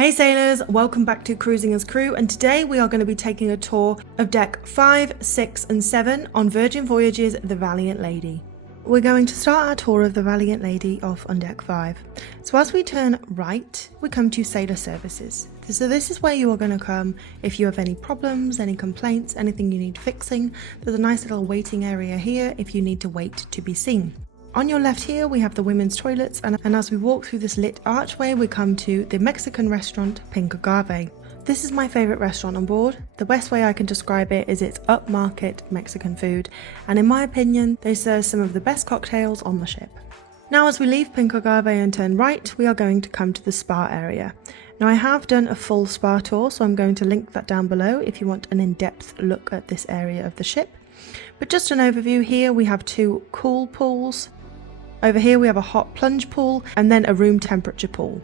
Hey sailors, welcome back to Cruising as Crew, and today we are going to be taking a tour of deck 5, 6 and 7 on Virgin Voyages the Valiant Lady. We're going to start our tour of the Valiant Lady off on deck 5. So as we turn right, we come to Sailor Services. So this is where you are going to come if you have any problems, any complaints, anything you need fixing. There's a nice little waiting area here if you need to wait to be seen. On your left here we have the women's toilets, and as we walk through this lit archway we come to the Mexican restaurant Pink Agave. This is my favourite restaurant on board. The best way I can describe it is it's upmarket Mexican food, and in my opinion they serve some of the best cocktails on the ship. Now as we leave Pink Agave and turn right, we are going to come to the spa area. Now I have done a full spa tour, so I'm going to link that down below if you want an in-depth look at this area of the ship. But just an overview, here we have two cool pools. Over here we have a hot plunge pool and then a room temperature pool.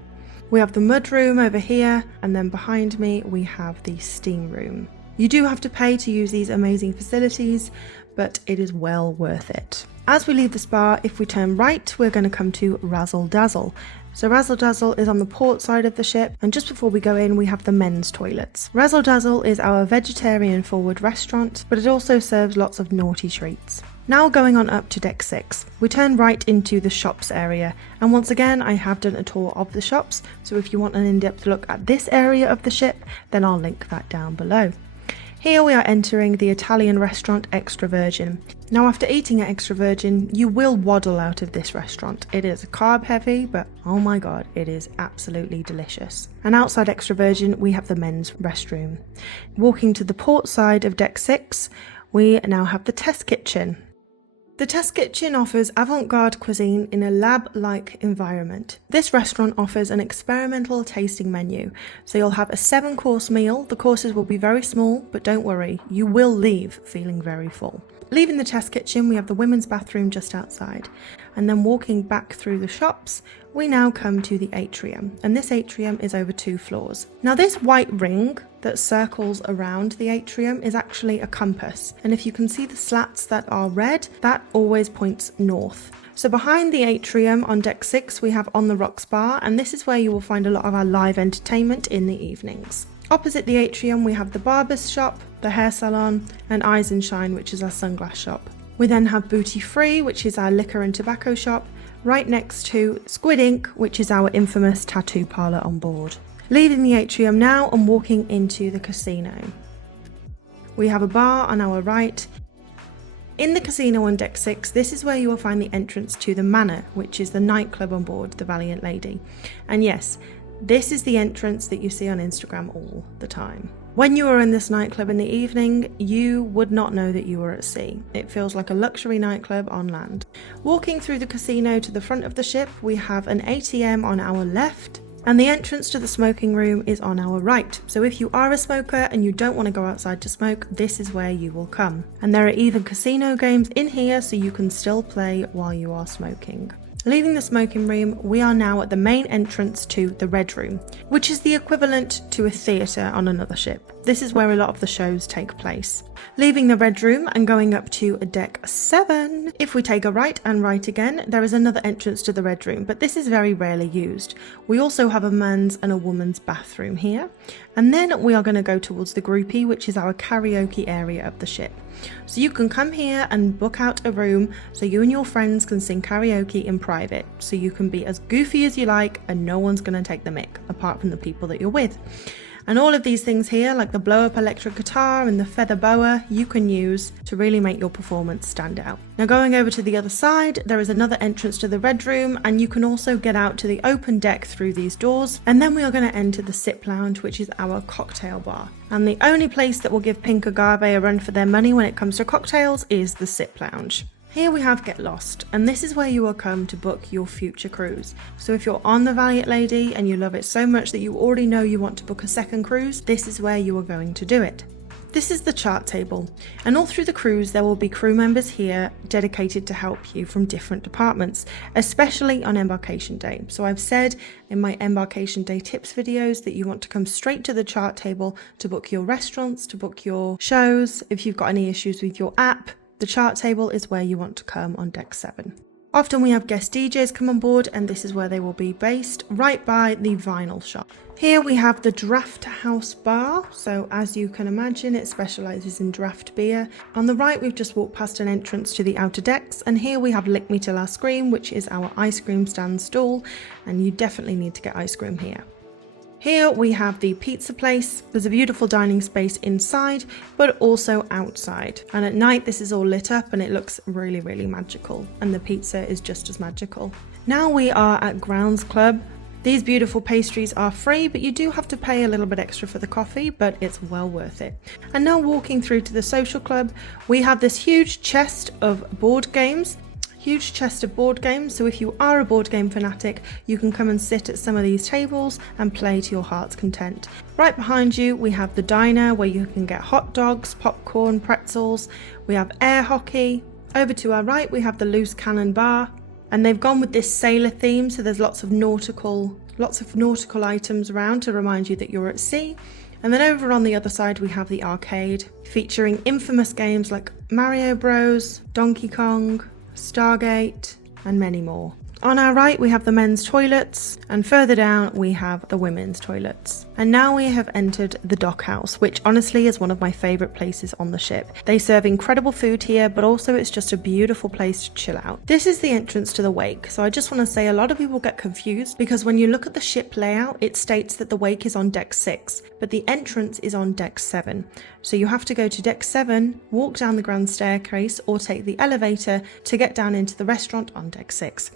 We have the mud room over here, and then behind me we have the steam room. You do have to pay to use these amazing facilities, but it is well worth it. As we leave the spa, if we turn right, we're going to come to Razzle Dazzle. So Razzle Dazzle is on the port side of the ship, and just before we go in we have the men's toilets. Razzle Dazzle is our vegetarian forward restaurant, but it also serves lots of naughty treats. Now going on up to deck 6, we turn right into the shops area, and once again I have done a tour of the shops, so if you want an in-depth look at this area of the ship, then I'll link that down below. Here we are entering the Italian restaurant Extra Virgin. Now after eating at Extra Virgin, you will waddle out of this restaurant. It is carb heavy, but oh my god, it is absolutely delicious. And outside Extra Virgin, we have the men's restroom. Walking to the port side of deck 6, we now have the test kitchen. The test kitchen offers avant-garde cuisine in a lab-like environment. This restaurant offers an experimental tasting menu, so you'll have a 7-course meal. The courses will be very small, but don't worry, you will leave feeling very full. Leaving the test kitchen, we have the women's bathroom just outside, and then walking back through the shops, we now come to the atrium, and this atrium is over 2 floors. Now this white ring that circles around the atrium is actually a compass, and if you can see the slats that are red, that always points north. So behind the atrium on deck 6 we have On the Rocks Bar, and this is where you will find a lot of our live entertainment in the evenings. Opposite the atrium we have the barber's shop, the hair salon, and Eyes and Shine, which is our sunglass shop. We then have Booty Free, which is our liquor and tobacco shop, right next to Squid Ink, which is our infamous tattoo parlour on board. Leaving the atrium now and walking into the casino. We have a bar on our right. In the casino on deck 6, this is where you will find the entrance to the Manor, which is the nightclub on board the Valiant Lady. And yes, this is the entrance that you see on Instagram all the time. When you are in this nightclub in the evening, you would not know that you were at sea. It feels like a luxury nightclub on land. Walking through the casino to the front of the ship, we have an ATM on our left, and the entrance to the smoking room is on our right. So if you are a smoker and you don't want to go outside to smoke, this is where you will come. And there are even casino games in here, so you can still play while you are smoking. Leaving the smoking room, we are now at the main entrance to the Red Room, which is the equivalent to a theatre on another ship. This is where a lot of the shows take place. Leaving the Red Room and going up to deck 7, if we take a right and right again, there is another entrance to the Red Room, but this is very rarely used. We also have a man's and a woman's bathroom here. And then we are going to go towards the groupie, which is our karaoke area of the ship. So you can come here and book out a room so you and your friends can sing karaoke in private. So you can be as goofy as you like and no one's going to take the mick, apart from the people that you're with. And all of these things here, like the blow-up electric guitar and the feather boa, you can use to really make your performance stand out. Now going over to the other side, there is another entrance to the Red Room, and you can also get out to the open deck through these doors. And then we are going to enter the Sip Lounge, which is our cocktail bar. And the only place that will give Pink Agave a run for their money when it comes to cocktails is the Sip Lounge. Here we have Get Lost, and this is where you will come to book your future cruise. So if you're on the Valiant Lady and you love it so much that you already know you want to book a second cruise, this is where you are going to do it. This is the chart table, and all through the cruise there will be crew members here dedicated to help you from different departments, especially on embarkation day. So I've said in my embarkation day tips videos that you want to come straight to the chart table to book your restaurants, to book your shows. If you've got any issues with your app, the chart table is where you want to come on deck 7. Often we have guest DJs come on board, and this is where they will be based, right by the vinyl shop. Here we have the Draft House Bar, so as you can imagine it specialises in draft beer. On the right we've just walked past an entrance to the outer decks, and here we have Lick Me Till I Scream, which is our ice cream stand stall, and you definitely need to get ice cream here. Here we have the pizza place. There's a beautiful dining space inside, but also outside. And at night this is all lit up and it looks really, really magical. And the pizza is just as magical. Now we are at Grounds Club. These beautiful pastries are free, but you do have to pay a little bit extra for the coffee, but it's well worth it. And now walking through to the social club, we have this huge chest of board games. So if you are a board game fanatic, you can come and sit at some of these tables and play to your heart's content. Right behind you we have the diner where you can get hot dogs, popcorn, pretzels. We have air hockey. Over to our right we have the Loose Cannon Bar, and they've gone with this sailor theme, so there's lots of nautical items around to remind you that you're at sea. And then over on the other side we have the arcade, featuring infamous games like Mario Bros, Donkey Kong, Stargate, and many more. On our right we have the men's toilets, and further down we have the women's toilets. And now we have entered the dockhouse, which honestly is one of my favourite places on the ship. They serve incredible food here, but also it's just a beautiful place to chill out. This is the entrance to the wake, so I just want to say a lot of people get confused because when you look at the ship layout it states that the wake is on deck 6, but the entrance is on deck 7. So you have to go to deck 7, walk down the grand staircase, or take the elevator to get down into the restaurant on deck 6.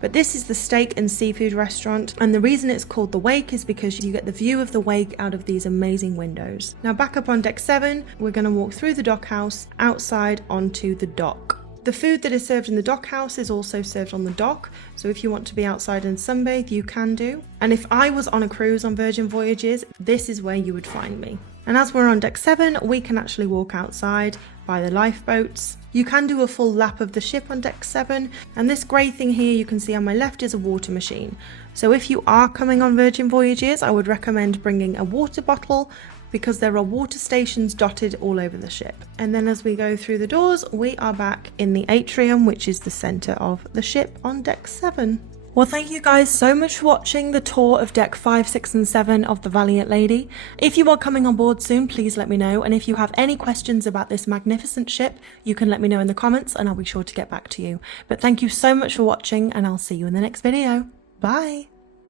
But this is the steak and seafood restaurant, and the reason it's called the wake is because you get the view of the wake out of these amazing windows. Now back up on deck 7, we're going to walk through the dockhouse outside onto the dock. The food that is served in the dockhouse is also served on the dock, so if you want to be outside and sunbathe, you can do. And if I was on a cruise on Virgin Voyages, this is where you would find me. And as we're on deck 7, we can actually walk outside by the lifeboats. You can do a full lap of the ship on deck 7, and this grey thing here you can see on my left is a water machine. So if you are coming on Virgin Voyages, I would recommend bringing a water bottle, because there are water stations dotted all over the ship. And then as we go through the doors, we are back in the Atrium, which is the centre of the ship on deck 7. Well, thank you guys so much for watching the tour of deck 5, 6 and 7 of the Valiant Lady. If you are coming on board soon, please let me know. And if you have any questions about this magnificent ship, you can let me know in the comments and I'll be sure to get back to you. But thank you so much for watching, and I'll see you in the next video. Bye!